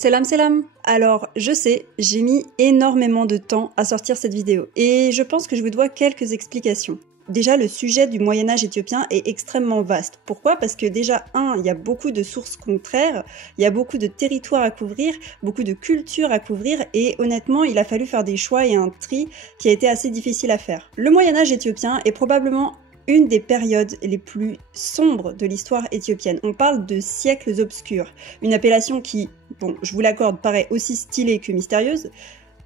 Selam. Alors, je sais, j'ai mis énormément de temps à sortir cette vidéo, et je pense que je vous dois quelques explications. Déjà, le sujet du Moyen-Âge éthiopien est extrêmement vaste. Pourquoi? Parce que déjà, il y a beaucoup de sources contraires, il y a beaucoup de territoires à couvrir, beaucoup de cultures à couvrir, et honnêtement, il a fallu faire des choix et un tri qui a été assez difficile à faire. Le Moyen-Âge éthiopien est probablement une des périodes les plus sombres de l'histoire éthiopienne. On parle de siècles obscurs, une appellation qui, bon, je vous l'accorde, paraît aussi stylée que mystérieuse,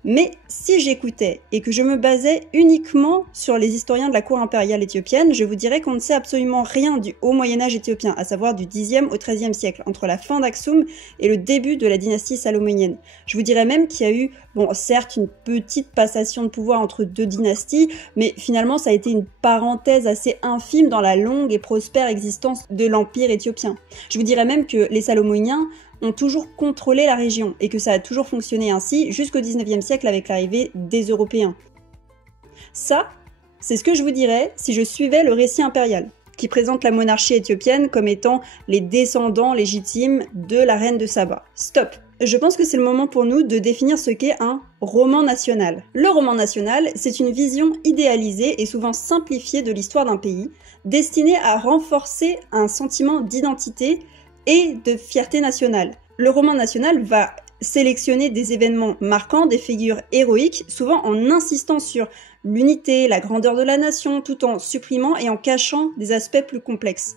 mais si j'écoutais et que je me basais uniquement sur les historiens de la cour impériale éthiopienne, je vous dirais qu'on ne sait absolument rien du haut Moyen-Âge éthiopien, à savoir du Xe au XIIIe siècle, entre la fin d'Aksum et le début de la dynastie salomonienne. Je vous dirais même qu'il y a eu, bon, certes, une petite passation de pouvoir entre deux dynasties, mais finalement ça a été une parenthèse assez infime dans la longue et prospère existence de l'empire éthiopien. Je vous dirais même que les Salomoniens ont toujours contrôlé la région et que ça a toujours fonctionné ainsi jusqu'au XIXe siècle avec l'arrivée des Européens. Ça, c'est ce que je vous dirais si je suivais le récit impérial, qui présente la monarchie éthiopienne comme étant les descendants légitimes de la reine de Saba. Stop! Je pense que c'est le moment pour nous de définir ce qu'est un roman national. Le roman national, c'est une vision idéalisée et souvent simplifiée de l'histoire d'un pays, destinée à renforcer un sentiment d'identité et de fierté nationale. Le roman national va sélectionner des événements marquants, des figures héroïques, souvent en insistant sur l'unité, la grandeur de la nation, tout en supprimant et en cachant des aspects plus complexes.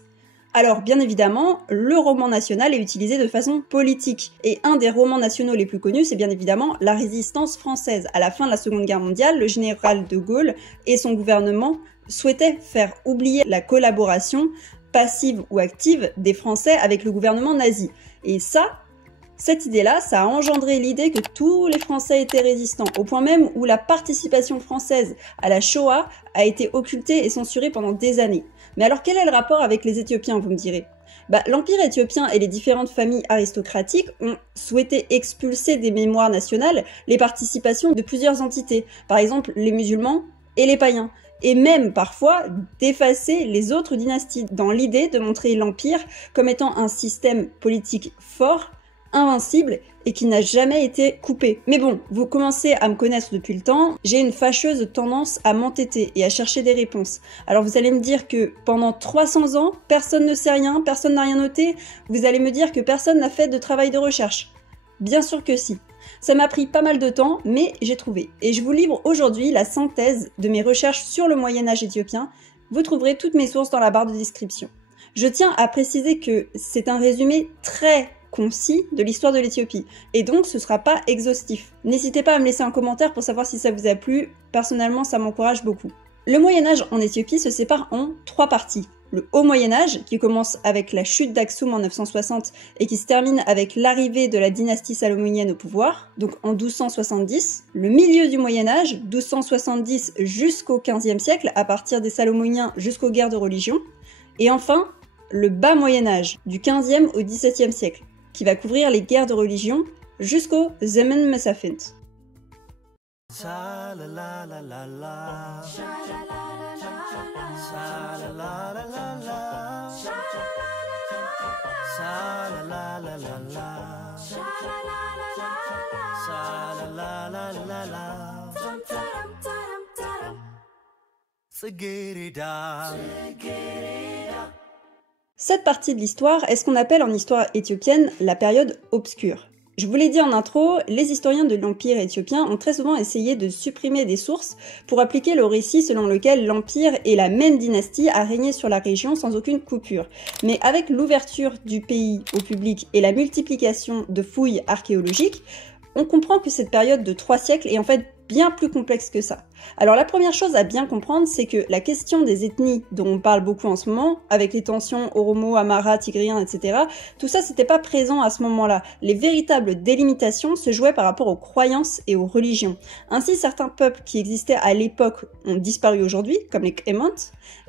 Alors, bien évidemment, le roman national est utilisé de façon politique, et un des romans nationaux les plus connus, c'est bien évidemment la Résistance française. À la fin de la Seconde Guerre mondiale, le général de Gaulle et son gouvernement souhaitaient faire oublier la collaboration passive ou active des Français avec le gouvernement nazi. Et cette idée-là, ça a engendré l'idée que tous les Français étaient résistants, au point même où la participation française à la Shoah a été occultée et censurée pendant des années. Mais alors quel est le rapport avec les Éthiopiens, vous me direz? L'Empire éthiopien et les différentes familles aristocratiques ont souhaité expulser des mémoires nationales les participations de plusieurs entités, par exemple les musulmans et les païens, et même parfois d'effacer les autres dynasties dans l'idée de montrer l'Empire comme étant un système politique fort, invincible et qui n'a jamais été coupé. Mais bon, vous commencez à me connaître depuis le temps, j'ai une fâcheuse tendance à m'entêter et à chercher des réponses. Alors vous allez me dire que pendant 300 ans, personne ne sait rien, personne n'a rien noté, vous allez me dire que personne n'a fait de travail de recherche. Bien sûr que si. Ça m'a pris pas mal de temps, mais j'ai trouvé. Et je vous livre aujourd'hui la synthèse de mes recherches sur le Moyen-Âge éthiopien. Vous trouverez toutes mes sources dans la barre de description. Je tiens à préciser que c'est un résumé très concis de l'histoire de l'Éthiopie, et donc ce sera pas exhaustif. N'hésitez pas à me laisser un commentaire pour savoir si ça vous a plu, personnellement ça m'encourage beaucoup. Le Moyen-Âge en Éthiopie se sépare en 3 parties. Le Haut Moyen-Âge, qui commence avec la chute d'Aksum en 960 et qui se termine avec l'arrivée de la dynastie salomonienne au pouvoir, donc en 1270. Le milieu du Moyen-Âge, 1270 jusqu'au XVe siècle, à partir des Salomoniens jusqu'aux guerres de religion. Et enfin, le Bas Moyen-Âge, du XVe au XVIIe siècle, qui va couvrir les guerres de religion jusqu'au Zemen Mesafint. Cette partie de l'histoire est ce qu'on appelle en histoire éthiopienne la période obscure. Je vous l'ai dit en intro, les historiens de l'Empire éthiopien ont très souvent essayé de supprimer des sources pour appliquer le récit selon lequel l'Empire et la même dynastie a régné sur la région sans aucune coupure. Mais avec l'ouverture du pays au public et la multiplication de fouilles archéologiques, on comprend que cette période de 3 siècles est en fait bien plus complexe que ça. Alors la première chose à bien comprendre, c'est que la question des ethnies dont on parle beaucoup en ce moment, avec les tensions Oromo, Amara, Tigriens, etc., tout ça c'était pas présent à ce moment-là. Les véritables délimitations se jouaient par rapport aux croyances et aux religions. Ainsi, certains peuples qui existaient à l'époque ont disparu aujourd'hui, comme les Kremont,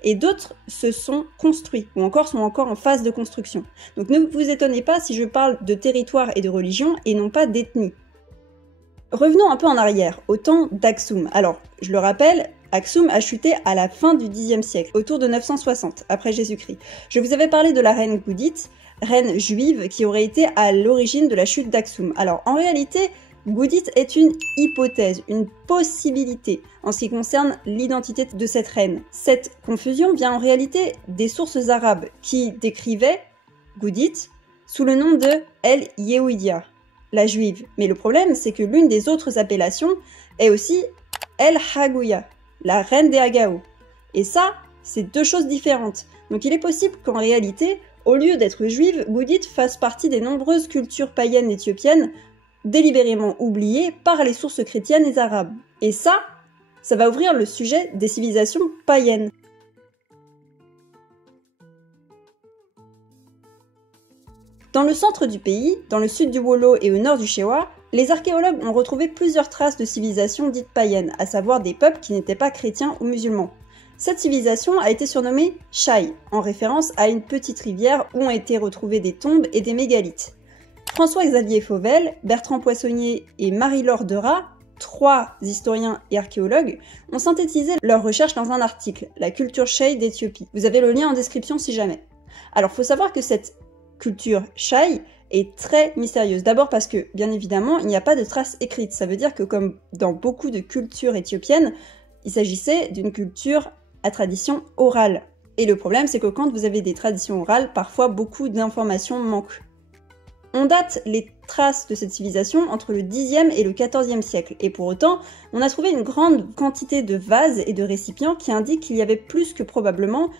et d'autres se sont construits, ou encore sont encore en phase de construction. Donc ne vous étonnez pas si je parle de territoire et de religion, et non pas d'ethnie. Revenons un peu en arrière, au temps d'Aksum. Alors, je le rappelle, Aksum a chuté à la fin du Xe siècle, autour de 960, après Jésus-Christ. Je vous avais parlé de la reine Goudit. reine juive qui aurait été à l'origine de la chute d'Aksum. Alors en réalité, Gudit est une hypothèse, une possibilité en ce qui concerne l'identité de cette reine. Cette confusion vient en réalité des sources arabes qui décrivaient Gudit sous le nom de El Yehudia, la juive. Mais le problème, c'est que l'une des autres appellations est aussi El Hagouya, la reine des Hagao. Et ça, c'est deux choses différentes. Donc il est possible qu'en réalité, au lieu d'être juive, Gudit fasse partie des nombreuses cultures païennes éthiopiennes délibérément oubliées par les sources chrétiennes et arabes. Et ça va ouvrir le sujet des civilisations païennes. Dans le centre du pays, dans le sud du Wollo et au nord du Shewa, les archéologues ont retrouvé plusieurs traces de civilisations dites païennes, à savoir des peuples qui n'étaient pas chrétiens ou musulmans. Cette civilisation a été surnommée Shai, en référence à une petite rivière où ont été retrouvées des tombes et des mégalithes. François-Xavier Fauvel, Bertrand Poissonnier et Marie-Laure Dera, 3 historiens et archéologues, ont synthétisé leurs recherches dans un article, La culture Shai d'Éthiopie. Vous avez le lien en description si jamais. Alors, faut savoir que cette culture Shai est très mystérieuse. D'abord parce que, bien évidemment, il n'y a pas de traces écrites. Ça veut dire que, comme dans beaucoup de cultures éthiopiennes, il s'agissait d'une culture à tradition orale. Et le problème, c'est que quand vous avez des traditions orales, parfois beaucoup d'informations manquent. On date les traces de cette civilisation entre le Xe et le XIVe siècle, et pour autant, on a trouvé une grande quantité de vases et de récipients qui indiquent qu'il y avait plus que probablement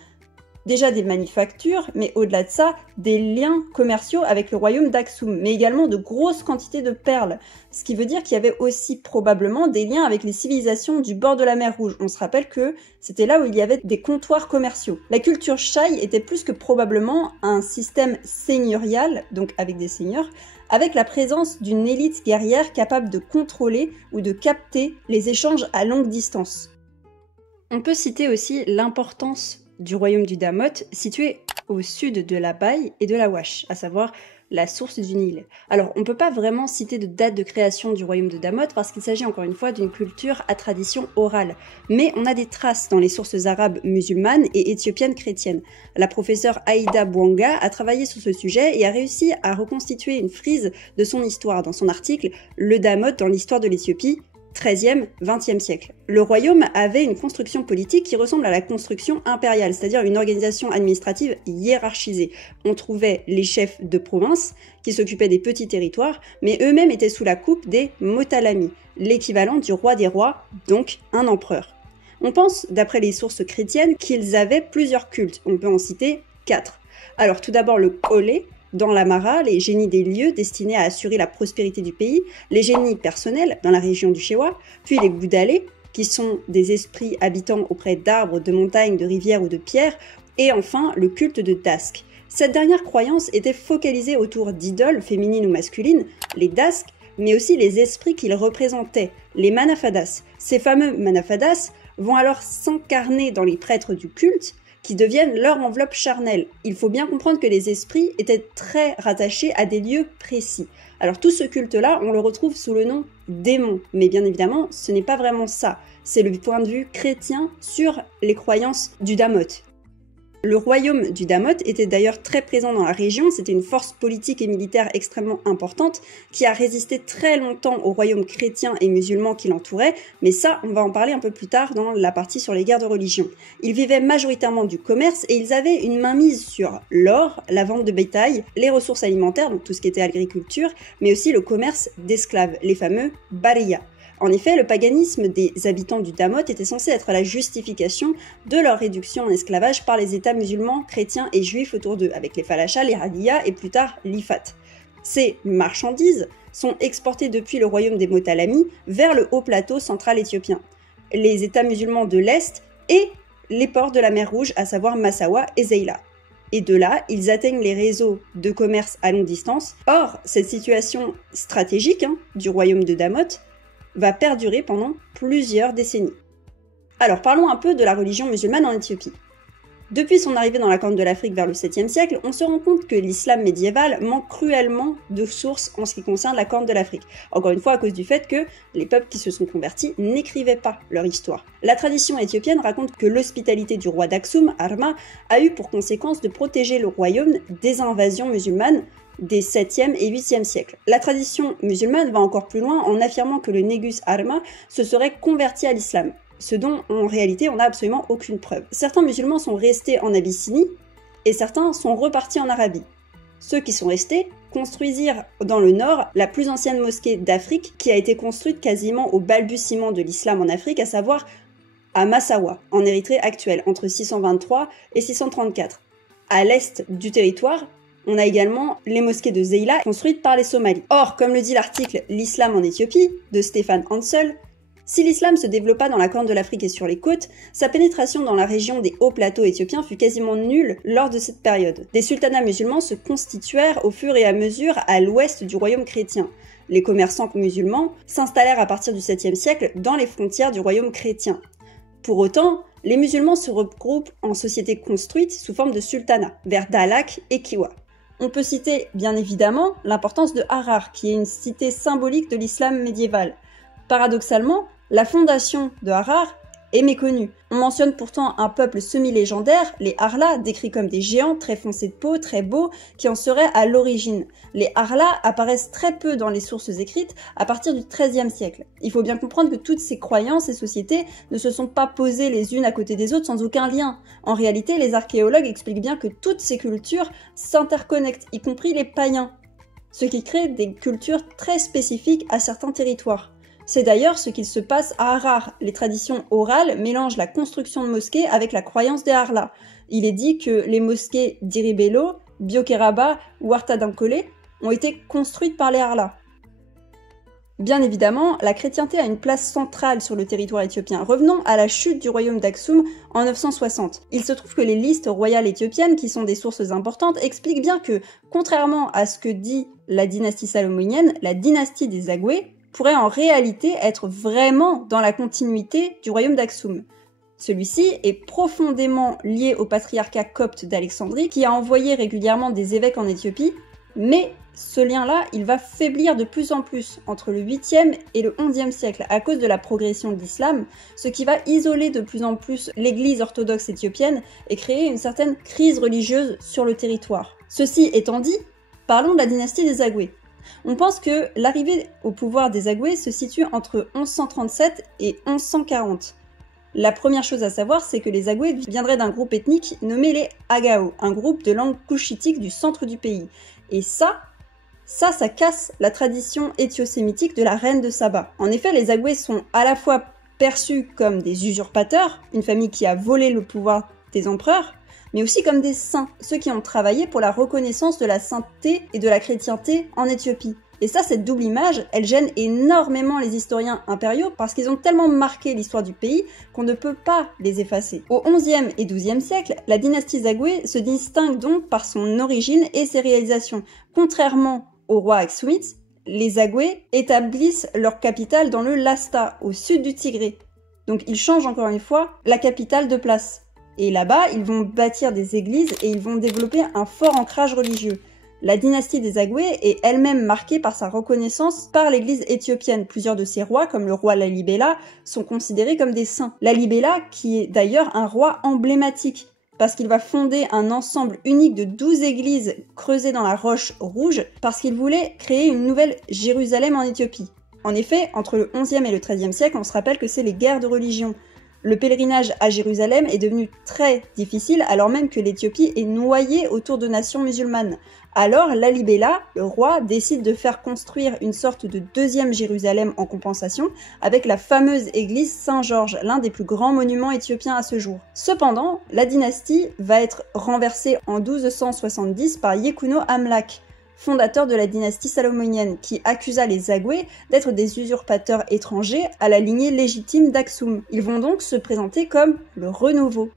déjà des manufactures, mais au-delà de ça, des liens commerciaux avec le royaume d'Aksum, mais également de grosses quantités de perles, ce qui veut dire qu'il y avait aussi probablement des liens avec les civilisations du bord de la mer Rouge. On se rappelle que c'était là où il y avait des comptoirs commerciaux. La culture Shai était plus que probablement un système seigneurial, donc avec des seigneurs, avec la présence d'une élite guerrière capable de contrôler ou de capter les échanges à longue distance. On peut citer aussi l'importance du royaume du Damot, situé au sud de la Baye et de la Wash, à savoir la source du Nil. Alors, on ne peut pas vraiment citer de date de création du royaume de Damot parce qu'il s'agit encore une fois d'une culture à tradition orale. Mais on a des traces dans les sources arabes musulmanes et éthiopiennes chrétiennes. La professeure Aïda Bouanga a travaillé sur ce sujet et a réussi à reconstituer une frise de son histoire dans son article « Le Damot dans l'histoire de l'Éthiopie ». 13e, 20e siècle. Le royaume avait une construction politique qui ressemble à la construction impériale, c'est-à-dire une organisation administrative hiérarchisée. On trouvait les chefs de province qui s'occupaient des petits territoires, mais eux-mêmes étaient sous la coupe des Motalami, l'équivalent du roi des rois, donc un empereur. On pense, d'après les sources chrétiennes, qu'ils avaient plusieurs cultes. On peut en citer 4. Alors tout d'abord le Kolé, dans l'Amara, les génies des lieux destinés à assurer la prospérité du pays, les génies personnels dans la région du Shewa, puis les Goudalés, qui sont des esprits habitant auprès d'arbres, de montagnes, de rivières ou de pierres, et enfin le culte de Dask. Cette dernière croyance était focalisée autour d'idoles féminines ou masculines, les Dask, mais aussi les esprits qu'ils représentaient, les Manafadas. Ces fameux Manafadas vont alors s'incarner dans les prêtres du culte, qui deviennent leur enveloppe charnelle. Il faut bien comprendre que les esprits étaient très rattachés à des lieux précis. Alors tout ce culte-là, on le retrouve sous le nom démon, mais bien évidemment, ce n'est pas vraiment ça. C'est le point de vue chrétien sur les croyances du Damot. Le royaume du Damot était d'ailleurs très présent dans la région, c'était une force politique et militaire extrêmement importante qui a résisté très longtemps au royaume chrétien et musulman qui l'entourait, mais ça, on va en parler un peu plus tard dans la partie sur les guerres de religion. Ils vivaient majoritairement du commerce et ils avaient une mainmise sur l'or, la vente de bétail, les ressources alimentaires, donc tout ce qui était agriculture, mais aussi le commerce d'esclaves, les fameux bariya. En effet, le paganisme des habitants du Damot était censé être la justification de leur réduction en esclavage par les États musulmans, chrétiens et juifs autour d'eux, avec les falachas, les hadiyas et plus tard l'ifat. Ces marchandises sont exportées depuis le royaume des Motalami vers le haut plateau central éthiopien, les États musulmans de l'Est et les ports de la mer Rouge, à savoir Massawa et Zeila. Et de là, ils atteignent les réseaux de commerce à longue distance. Or, cette situation stratégique du royaume de Damot va perdurer pendant plusieurs décennies. Alors parlons un peu de la religion musulmane en Éthiopie. Depuis son arrivée dans la Corne de l'Afrique vers le 7e siècle, on se rend compte que l'islam médiéval manque cruellement de sources en ce qui concerne la Corne de l'Afrique. Encore une fois à cause du fait que les peuples qui se sont convertis n'écrivaient pas leur histoire. La tradition éthiopienne raconte que l'hospitalité du roi d'Aksum, Arma, a eu pour conséquence de protéger le royaume des invasions musulmanes des 7e et 8e siècles. La tradition musulmane va encore plus loin en affirmant que le Négus Arma se serait converti à l'islam, ce dont en réalité on n'a absolument aucune preuve. Certains musulmans sont restés en Abyssinie et certains sont repartis en Arabie. Ceux qui sont restés construisirent dans le nord la plus ancienne mosquée d'Afrique qui a été construite quasiment au balbutiement de l'islam en Afrique, à savoir à Massawa, en Érythrée actuelle, entre 623 et 634. À l'est du territoire, on a également les mosquées de Zeila construites par les Somalis. Or, comme le dit l'article L'islam en Éthiopie de Stéphane Hansel, si l'islam se développa dans la Corne de l'Afrique et sur les côtes, sa pénétration dans la région des hauts plateaux éthiopiens fut quasiment nulle lors de cette période. Des sultanats musulmans se constituèrent au fur et à mesure à l'ouest du royaume chrétien. Les commerçants musulmans s'installèrent à partir du 7e siècle dans les frontières du royaume chrétien. Pour autant, les musulmans se regroupent en sociétés construites sous forme de sultanats, vers Dalak et Kiwa. On peut citer bien évidemment l'importance de Harar, qui est une cité symbolique de l'islam médiéval. Paradoxalement, la fondation de Harar est méconnue. On mentionne pourtant un peuple semi-légendaire, les Harla, décrits comme des géants très foncés de peau, très beaux, qui en seraient à l'origine. Les Harla apparaissent très peu dans les sources écrites à partir du XIIIe siècle. Il faut bien comprendre que toutes ces croyances et sociétés ne se sont pas posées les unes à côté des autres sans aucun lien. En réalité, les archéologues expliquent bien que toutes ces cultures s'interconnectent, y compris les païens, ce qui crée des cultures très spécifiques à certains territoires. C'est d'ailleurs ce qu'il se passe à Harar. Les traditions orales mélangent la construction de mosquées avec la croyance des Harla. Il est dit que les mosquées d'Iribello, Biokeraba ou Artadankole ont été construites par les Harla. Bien évidemment, la chrétienté a une place centrale sur le territoire éthiopien. Revenons à la chute du royaume d'Aksum en 960. Il se trouve que les listes royales éthiopiennes, qui sont des sources importantes, expliquent bien que, contrairement à ce que dit la dynastie salomonienne, la dynastie des Zagwe pourrait en réalité être vraiment dans la continuité du royaume d'Aksum. Celui-ci est profondément lié au patriarcat copte d'Alexandrie qui a envoyé régulièrement des évêques en Éthiopie, mais ce lien-là, il va faiblir de plus en plus entre le 8e et le 11e siècle à cause de la progression de l'islam, ce qui va isoler de plus en plus l'église orthodoxe éthiopienne et créer une certaine crise religieuse sur le territoire. Ceci étant dit, parlons de la dynastie des Zagwe. On pense que l'arrivée au pouvoir des Zagwe se situe entre 1137 et 1140. La première chose à savoir, c'est que les Zagwe viendraient d'un groupe ethnique nommé les Agao, un groupe de langue couchitique du centre du pays. Et ça casse la tradition éthio-sémitique de la reine de Saba. En effet, les Zagwe sont à la fois perçus comme des usurpateurs, une famille qui a volé le pouvoir des empereurs, mais aussi comme des saints, ceux qui ont travaillé pour la reconnaissance de la sainteté et de la chrétienté en Éthiopie. Et ça, cette double image, elle gêne énormément les historiens impériaux parce qu'ils ont tellement marqué l'histoire du pays qu'on ne peut pas les effacer. Au XIe et XIIe siècle, la dynastie Zagwe se distingue donc par son origine et ses réalisations. Contrairement au roi Aksumite, les Zagwe établissent leur capitale dans le Lasta, au sud du Tigré. Donc ils changent encore une fois la capitale de place. Et là-bas, ils vont bâtir des églises et ils vont développer un fort ancrage religieux. La dynastie des Zagwe est elle-même marquée par sa reconnaissance par l'église éthiopienne. Plusieurs de ses rois, comme le roi Lalibela, sont considérés comme des saints. Lalibela, qui est d'ailleurs un roi emblématique, parce qu'il va fonder un ensemble unique de 12 églises creusées dans la roche rouge, parce qu'il voulait créer une nouvelle Jérusalem en Éthiopie. En effet, entre le XIe et le XIIIe siècle, on se rappelle que c'est les guerres de religion. Le pèlerinage à Jérusalem est devenu très difficile alors même que l'Éthiopie est noyée autour de nations musulmanes. Alors Lalibela, le roi, décide de faire construire une sorte de deuxième Jérusalem en compensation avec la fameuse église Saint-Georges, l'un des plus grands monuments éthiopiens à ce jour. Cependant, la dynastie va être renversée en 1270 par Yekuno Amlak, fondateur de la dynastie salomonienne, qui accusa les Zagwe d'être des usurpateurs étrangers à la lignée légitime d'Aksum. Ils vont donc se présenter comme le renouveau.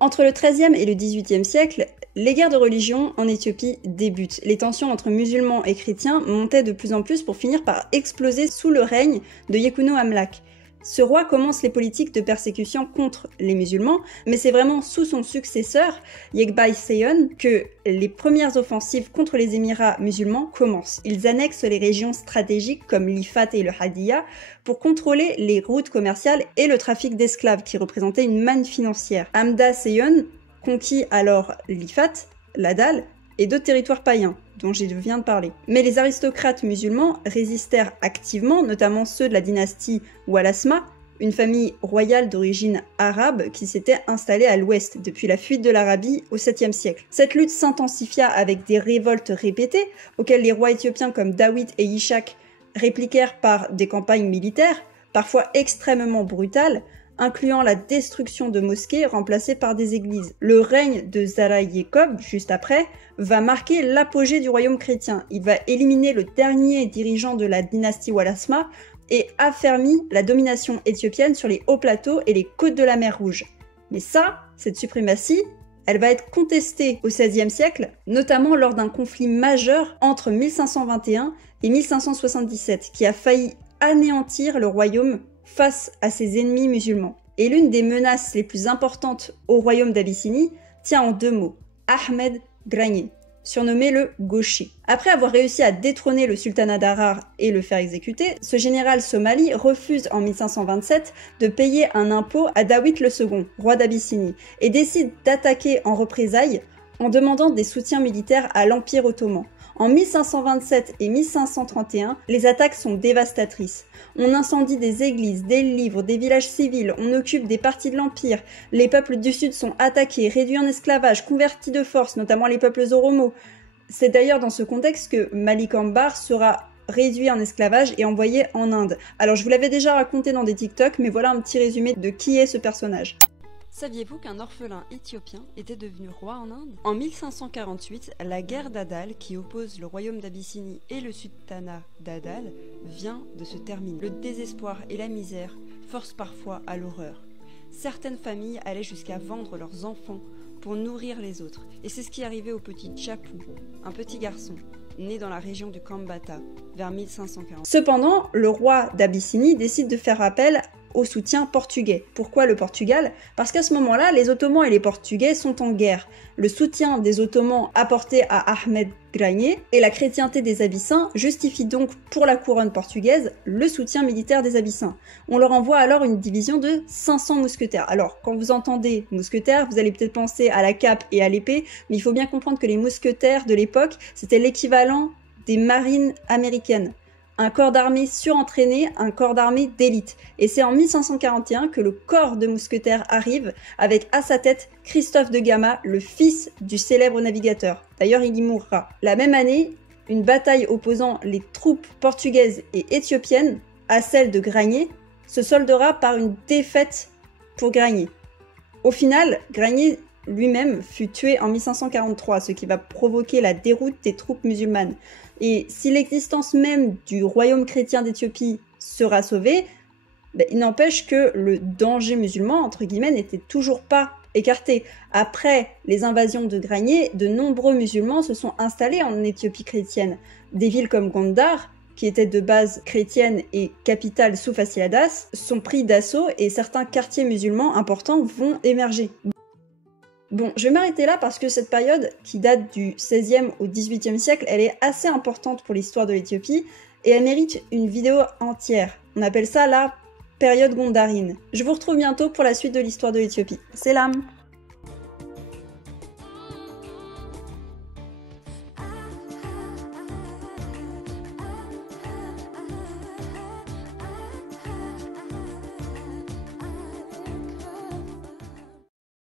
Entre le XIIIe et le XVIIIe siècle, les guerres de religion en Éthiopie débutent. Les tensions entre musulmans et chrétiens montaient de plus en plus pour finir par exploser sous le règne de Yekuno Amlak. Ce roi commence les politiques de persécution contre les musulmans, mais c'est vraiment sous son successeur, Yekbai Seyon, que les premières offensives contre les Émirats musulmans commencent. Ils annexent les régions stratégiques comme l'Ifat et le Hadiyah pour contrôler les routes commerciales et le trafic d'esclaves qui représentait une manne financière. Hamda Seyon conquit alors l'Ifat, l'Adal et d'autres territoires païens, dont je viens de parler. Mais les aristocrates musulmans résistèrent activement, notamment ceux de la dynastie Walasma, une famille royale d'origine arabe qui s'était installée à l'ouest depuis la fuite de l'Arabie au 7e siècle. Cette lutte s'intensifia avec des révoltes répétées, auxquelles les rois éthiopiens comme Dawit et Ishak répliquèrent par des campagnes militaires, parfois extrêmement brutales, incluant la destruction de mosquées remplacées par des églises. Le règne de Zara Yacob, juste après, va marquer l'apogée du royaume chrétien. Il va éliminer le dernier dirigeant de la dynastie Walasma et affermit la domination éthiopienne sur les hauts plateaux et les côtes de la mer Rouge. Mais ça, cette suprématie, elle va être contestée au XVIe siècle, notamment lors d'un conflit majeur entre 1521 et 1577, qui a failli anéantir le royaume face à ses ennemis musulmans. Et l'une des menaces les plus importantes au royaume d'Abyssinie tient en deux mots, Ahmed Gragné, surnommé le Gaucher. Après avoir réussi à détrôner le sultanat d'Harar et le faire exécuter, ce général somali refuse en 1527 de payer un impôt à Dawit II, roi d'Abyssinie, et décide d'attaquer en représailles en demandant des soutiens militaires à l'Empire ottoman. En 1527 et 1531, les attaques sont dévastatrices. On incendie des églises, des livres, des villages civils, on occupe des parties de l'Empire, les peuples du Sud sont attaqués, réduits en esclavage, convertis de force, notamment les peuples oromos. C'est d'ailleurs dans ce contexte que Malik Ambar sera réduit en esclavage et envoyé en Inde. Alors je vous l'avais déjà raconté dans des TikTok, mais voilà un petit résumé de qui est ce personnage. Saviez-vous qu'un orphelin éthiopien était devenu roi en Inde? En 1548, la guerre d'Adal, qui oppose le royaume d'Abyssinie et le sultanat d'Adal, vient de se terminer. Le désespoir et la misère forcent parfois à l'horreur. Certaines familles allaient jusqu'à vendre leurs enfants pour nourrir les autres. Et c'est ce qui arrivait au petit Tchapou, un petit garçon, né dans la région du Kambata, vers 1540. Cependant, le roi d'Abyssinie décide de faire appel au soutien portugais. Pourquoi le Portugal? Parce qu'à ce moment-là, les Ottomans et les Portugais sont en guerre. Le soutien des Ottomans apporté à Ahmed Gragné et la chrétienté des Abyssins justifient donc pour la couronne portugaise le soutien militaire des Abyssins. On leur envoie alors une division de 500 mousquetaires. Alors, quand vous entendez mousquetaires, vous allez peut-être penser à la cape et à l'épée, mais il faut bien comprendre que les mousquetaires de l'époque, c'était l'équivalent des marines américaines. Un corps d'armée surentraîné, un corps d'armée d'élite. Et c'est en 1541 que le corps de mousquetaires arrive, avec à sa tête Christophe de Gama, le fils du célèbre navigateur. D'ailleurs, il y mourra. La même année, une bataille opposant les troupes portugaises et éthiopiennes à celle de Gragné se soldera par une défaite pour Gragné. Au final, Gragné lui-même fut tué en 1543, ce qui va provoquer la déroute des troupes musulmanes. Et si l'existence même du royaume chrétien d'Éthiopie sera sauvée, il n'empêche que le danger musulman, entre guillemets, n'était toujours pas écarté. Après les invasions de Gragné, de nombreux musulmans se sont installés en Éthiopie chrétienne. Des villes comme Gondar, qui étaient de base chrétienne et capitale sous Faciladas, sont pris d'assaut et certains quartiers musulmans importants vont émerger. Bon, je vais m'arrêter là parce que cette période, qui date du XVIe au XVIIIe siècle, elle est assez importante pour l'histoire de l'Éthiopie et elle mérite une vidéo entière. On appelle ça la période gondarine. Je vous retrouve bientôt pour la suite de l'histoire de l'Éthiopie. Selam!